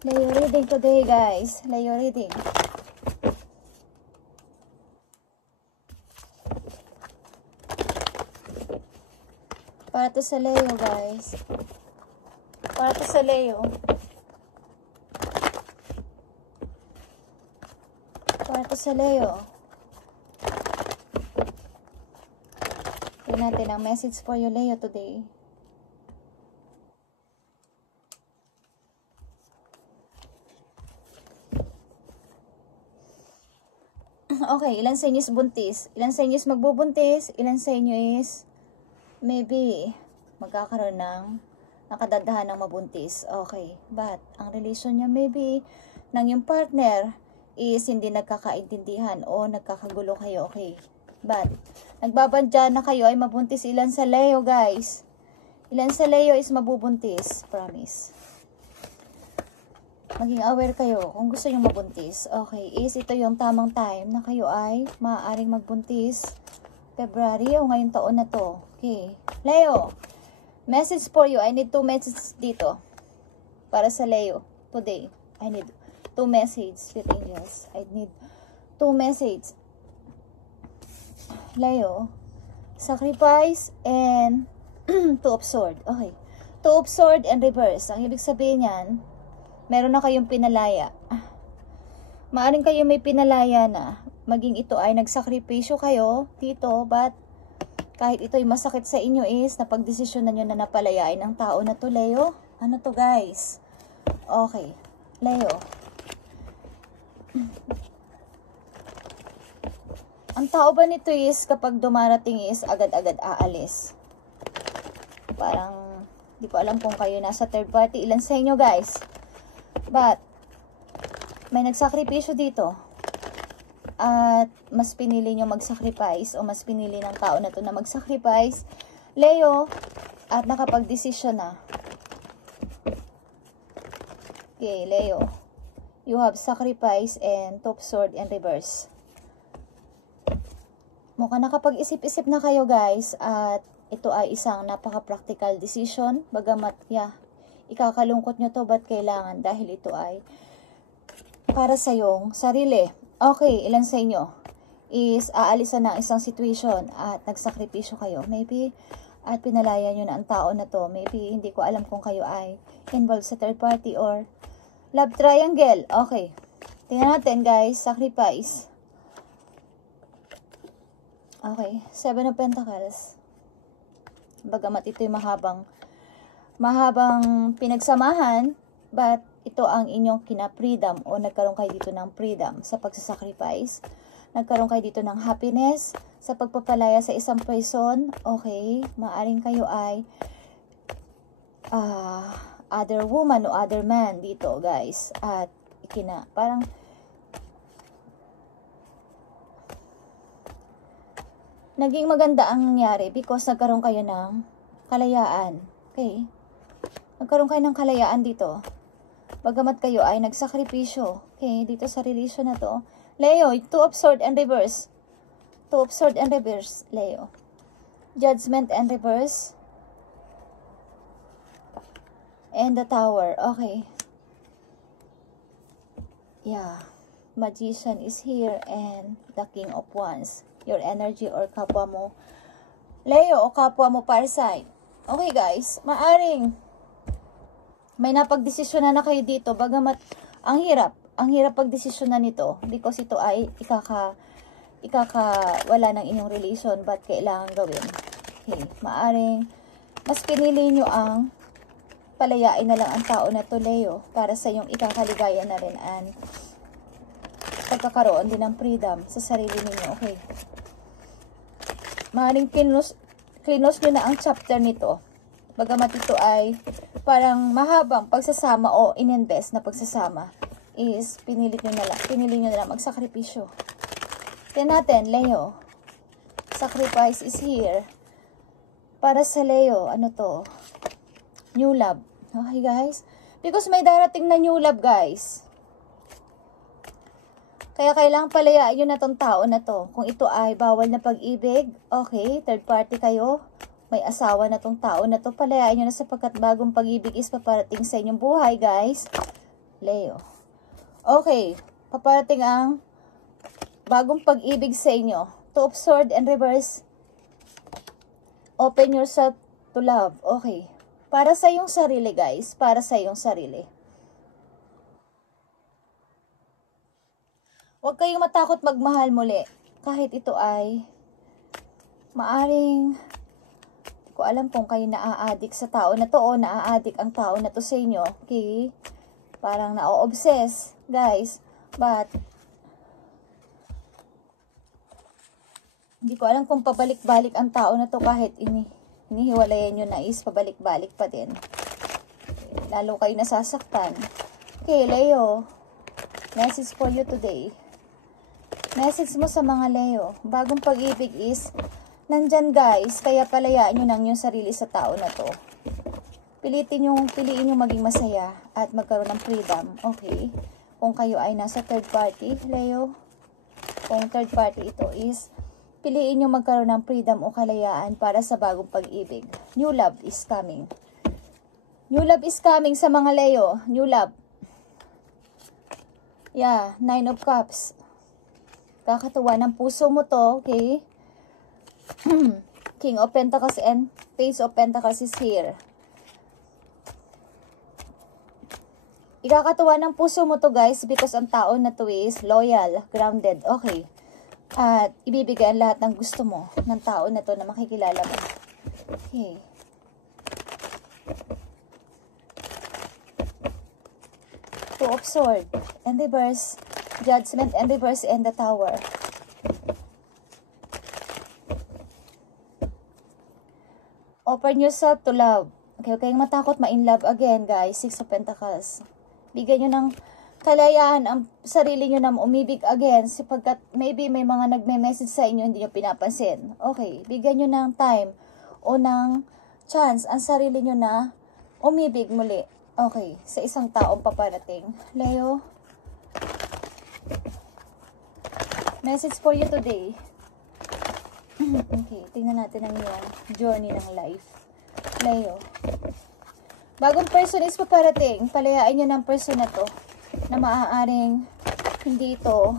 Leo reading today, guys. Leo reading. Para to sa Leo, guys. Para to sa Leo. Para to sa Leo. Tingnan natin ang message for you, Leo, today. Okay, ilan sa inyo is buntis? Ilan sa inyo is magbubuntis? Ilan sa inyo is maybe magkakaroon ng nakadadahan ng mabuntis? Okay, but ang relasyon niya maybe ng yung partner is hindi nagkakaintindihan o nagkakagulo kayo, okay? But nagbabandya na kayo ay mabuntis. Ilan sa Leo, guys? Ilan sa Leo is mabubuntis? Promise. Maging aware kayo kung gusto nyo mabuntis. Okay, is ito yung tamang time na kayo ay maaaring magbuntis. February o ngayong taon na to. Okay, Leo, message for you. I need 2 messages dito. Para sa Leo, today. I need 2 messages with angels. I need 2 messages. Leo, sacrifice and 2 of sword. Okay, 2 of sword and reverse. Ang ibig sabihin yan, meron na kayong pinalaya. Maaring kayo may pinalaya na. Maging ito ay nagsakripisyo kayo dito, but kahit ito ay masakit sa inyo is napagdesisyonan nyo na napalayain ang tao na to, Leo. Ano to, guys? Okay, Leo. Ang tao ba nito is kapag dumarating is agad-agad aalis? Parang, di ko alam kung kayo nasa third party. Ilan sa inyo, guys? But, may nagsakripisyo dito. At mas pinili nyo mag-sacrifice o mas pinili ng tao na to na mag-sacrifice, Leo, at nakapag-desisyon na. Okay, Leo. You have sacrifice and top sword and reverse. Mukhang nakapag-isip-isip na kayo, guys, at ito ay isang napaka-practical decision. Bagamat, ikakalungkot nyo to, ba't kailangan? Dahil ito ay para sa iyong sarili. Okay, ilan sa inyo is aalisan ng isang situation at nagsakripisyo kayo? Maybe, at pinalaya nyo na ang tao na to. Maybe, hindi ko alam kung kayo ay involved sa third party or love triangle. Okay, tingnan natin, guys. Sacrifice. Okay, 7 of Pentacles. Bagamat ito'y mahabang pinagsamahan, but ito ang inyong kina-freedom o nagkaroon kayo dito ng freedom sa pagsasacrifice. Nagkaroon kayo dito ng happiness sa pagpapalaya sa isang person. Okay, maaring kayo ay other woman o other man dito, guys. At parang naging maganda ang nangyari because nagkaroon kayo ng kalayaan. Okay? Nagkaroon kayo ng kalayaan dito. Bagamat kayo ay nagsakripisyo. Okay, dito sa relasyon na to. Leo, 2 of sword and reverse. 2 of sword and reverse, Leo. Judgment and reverse. And the tower. Okay. Yeah. Magician is here and the king of wands. Your energy or kapwa mo. Leo o kapwa mo parasite. Okay, guys. Maaring may napagdesisyonan na kayo dito, bagamat ang hirap pagdesisyonan nito because ito ay wala ng inyong relation, but kailangan gawin. Okay, maaring mas pinili nyo ang palayain na lang ang tao na to, Leo, para sa iyong ikakaligaya na rin and pagkakaroon din ng freedom sa sarili ninyo. Okay, maaring close nyo na ang chapter nito. Bagamat ito ay parang mahabang pagsasama o ininvest na pagsasama, is pinili nyo na lang magsakripisyo. Tingnan natin, Leo. Sacrifice is here. Para sa Leo, ano to? New love. Okay, guys? Because may darating na new love, guys. Kaya kailangan palayaan nyo na tong tao na to. Kung ito ay bawal na pag-ibig, okay, third party kayo, may asawa na tong tao na to, palayain nyo na sapagkat bagong pag-ibig is paparating sa inyong buhay, guys. Leo. Okay, paparating ang bagong pag-ibig sa inyo. Two of Swords and reverse. Open yourself to love. Okay. Para sa iyong sarili, guys. Para sa iyong sarili. Huwag kayong matakot magmahal muli. Kahit ito ay maaring, hindi ko alam kung kayo naa-addict sa tao na to o naa-addict ang tao na to sa inyo. Okay? Parang na-obsess, guys. But, hindi ko alam kung pabalik-balik ang tao na to kahit inihiwalayan nyo na is pabalik-balik pa din. Lalo kayo nasasaktan. Okay, Leo. Message for you today. Message mo sa mga Leo. Bagong pag-ibig is nandyan, guys. Kaya palayaan nyo ng yung sarili sa tao na to. Piliin nyo maging masaya at magkaroon ng freedom. Okay? Kung kayo ay nasa third party, Leo. Kung third party ito is piliin nyo magkaroon ng freedom o kalayaan para sa bagong pag-ibig. New love is coming. New love is coming sa mga Leo. New love. Yeah, 9 of Cups. Kakatuwa ng puso mo to, okay? King of Pentacles and Page of Pentacles is here. Ikakatuwa ng puso mo to, guys, because ang tao na to is loyal, grounded, okay? At ibibigay ang lahat ng gusto mo ng tao na to na makikilala mo. Okay. Two of Swords and reverse. Judgment and reverse and the Tower. Open yourself to love. Okay, huwag kayong matakot ma-in love again, guys. 6 of Pentacles. Bigyan nyo ng kalayaan ang sarili nyo na umibig again sapagkat maybe may mga nagme-message sa inyo hindi nyo pinapansin. Okay, bigyan nyo ng time o ng chance ang sarili nyo na umibig muli. Okay, sa isang taong paparating. Leo, message for you today. Okay, tingnan natin ang iyong journey ng life. Leo, bagong person is paparating. Palayain nyo ng person na to na maaaring hindi ito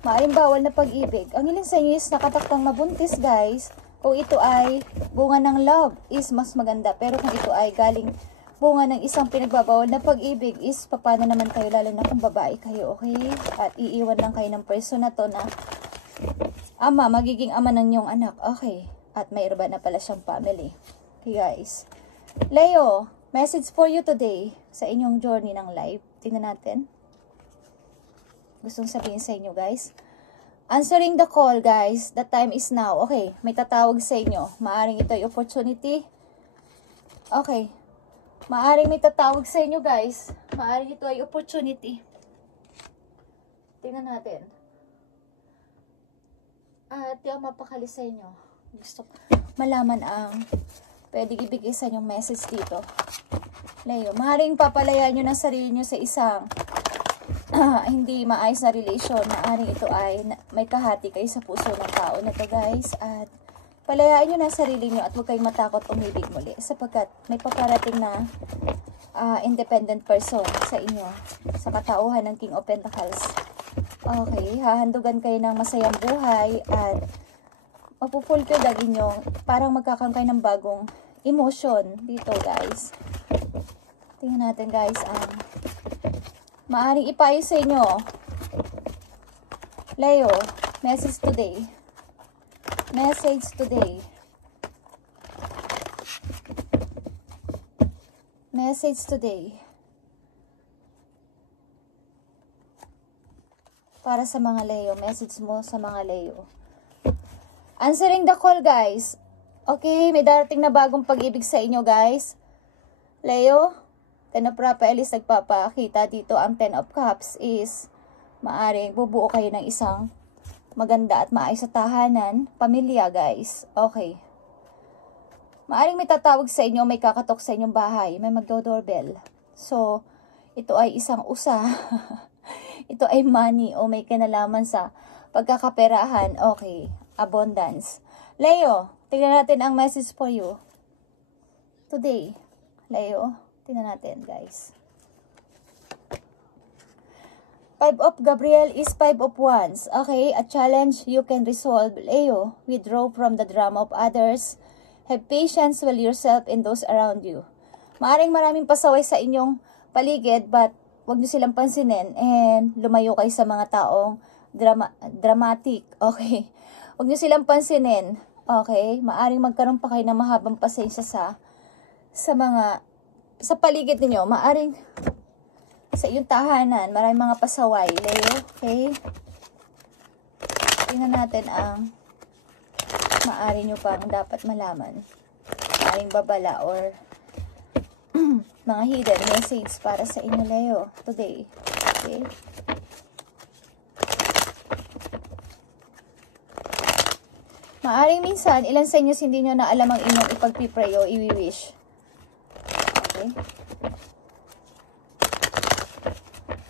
maaaring bawal na pag-ibig. Ang ilan sa inyo is nakatakdang mabuntis, guys. Kung ito ay bunga ng love is mas maganda. Pero kung ito ay galing bunga ng isang pinagbabawal na pag-ibig is paano naman kayo, lalo na kung babae kayo, okay? At iiwan lang kayo ng person na to na magiging ama ng inyong anak, okay? At may iba na pala siyang family. Okay, guys. Leo, message for you today sa inyong journey ng life. Tingnan natin. Gustong sabihin sa inyo, guys. Answering the call, guys. The time is now. Okay, may tatawag sa inyo. Maaring ito ay opportunity. Okay. Maaring may tatawag sa inyo, guys. Maaring ito ay opportunity. Tingnan natin. At yung mapakali sa inyo. Gusto malaman ang pwedeng ibigay sa inyong message dito. Leo, maaring papalayan nyo ng sarili nyo sa isang hindi maayos na relation. Maaring ito ay may kahati kayo sa puso ng tao na to, guys. At palayain nyo na sarili nyo at huwag kayong matakot umibig muli sapagkat may paparating na independent person sa inyo sa katauhan ng King of Pentacles. Okay, hahandugan kayo ng masayang buhay at mapufulfill ang inyong parang magkakaroon kayo ng bagong emotion dito, guys. Tingnan natin, guys, maaring ipayo sa inyo. Leo, message today. Message today. Message today. Para sa mga Leo. Message mo sa mga Leo. Answering the call, guys. Okay, may darating na bagong pag-ibig sa inyo, guys. Leo, Ten of Rafaelis nagpapakita dito. Ang Ten of Cups is maaring bubuo kayo ng isang maganda at maayos sa tahanan, pamilya, guys. Okay. Maaring may tatawag sa inyo, may kakatok sa inyong bahay, may magdo-doorbell. So, ito ay isang usa. Ito ay money o may kinalaman sa pagkakaperahan. Okay. Abundance. Leo, tingnan natin ang message for you today. Leo, tingnan natin, guys. 5 of Gabriel is 5 of Wands. Okay, a challenge you can resolve, Leo. Withdraw from the drama of others. Have patience with yourself and those around you. Maaring maraming pasaway sa inyong paligid, but huwag nyo silang pansinin and lumayo kayo sa mga taong dramatic. Okay, huwag nyo silang pansinin. Okay, maaring magkaroon pa kayo ng mahabang pasensya sa paligid niyo. Maaring sa iyong tahanan, maraming mga pasaway, Leo. Okay, tingnan natin ang maaari nyo pang dapat malaman. Maaring babala or mga hidden message para sa inyo, Leo, today. Okay? Maaring minsan, ilan sa inyo hindi nyo na alam ang inyong ipagpipray o i-wish. Okay?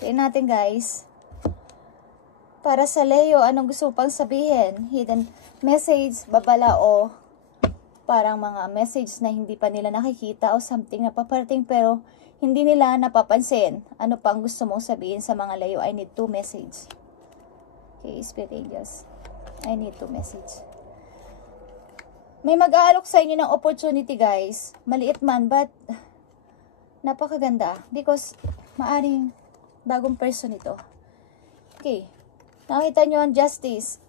Tingnan natin, guys. Para sa Leo, anong gusto pang sabihin? Hidden message, babala o parang mga message na hindi pa nila nakikita o something na paparating pero hindi nila napapansin. Ano pang gusto mong sabihin sa mga Leo? I need 2 message. Okay, Spirit Angels. I need 2 message. May mag-aalok sa inyo ng opportunity, guys. Maliit man, but napakaganda. Because maaring bagong person ito. Okay. Nakita nyo ang Justice.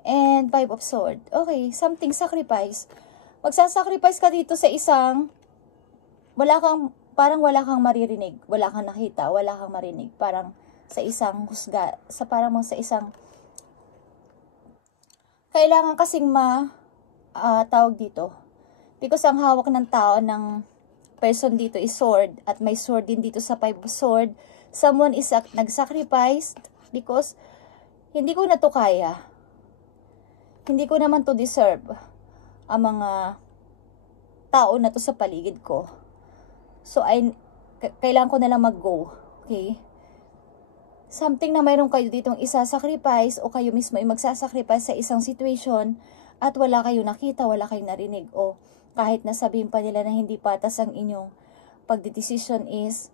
And 5 of Swords. Okay, something sacrifice. Magsasacrifice ka dito sa isang parang wala kang maririnig. Wala kang nakita, wala kang marinig. Parang sa isang husga, sa isang kailangan kasing tawag dito. Because ang hawak ng tao, ng person dito is sword. At may sword din dito sa 5 of Swords. Someone is nag-sacrifice because hindi ko na to kaya. Hindi ko naman to deserve ang mga tao na to sa paligid ko. So, kailangan ko na lang mag-go. Okay? Something na mayroon kayo ditong isa-sacrifice o kayo mismo ay magsasacrifice sa isang situation at wala kayo nakita, wala kayong narinig. O kahit nasabihin pa nila na hindi patas ang inyong pagdedesisyon is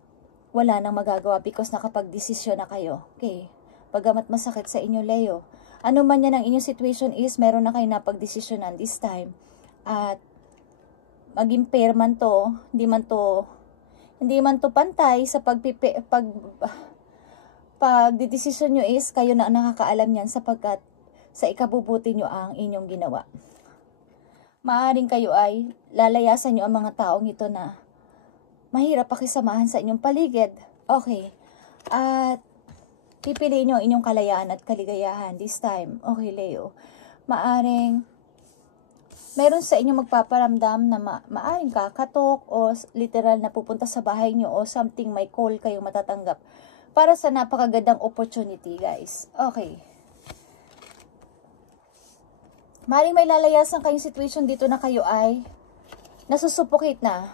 wala nang magagawa because nakapag-desisyon na kayo. Okay? Pagamat masakit sa inyo, Leo. Ano man yan ang inyong situation is, meron na kayo napag-desisyonan this time. At maging fair man to, hindi man to pantay sa pagdedesisyon nyo is, kayo na nakakaalam yan sapagkat sa ikabubuti nyo ang inyong ginawa. Maaring kayo ay lalayasan nyo ang mga taong ito na mahirap pakisamahan sa inyong paligid. Okay. At pipiliin nyo inyong kalayaan at kaligayahan this time. Okay, Leo. Maaring meron sa inyo magpaparamdam na maaring kakatok o literal na pupunta sa bahay nyo o something, may call kayong matatanggap para sa napakagandang opportunity, guys. Okay. Maaring may lalayasan kayong situation dito na kayo ay nasusupukit na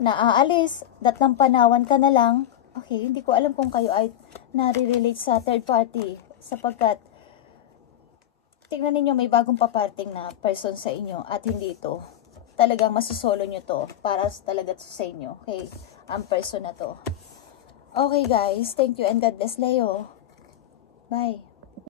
aalis, datang panawan ka na lang. Okay, hindi ko alam kung kayo ay nare-relate sa third party sapagkat tingnan ninyo may bagong paparting na person sa inyo at hindi ito. Talagang masusolo nyo to para talaga sa inyo. Okay, ang person na to. Okay guys, thank you and God bless, Leo. Bye.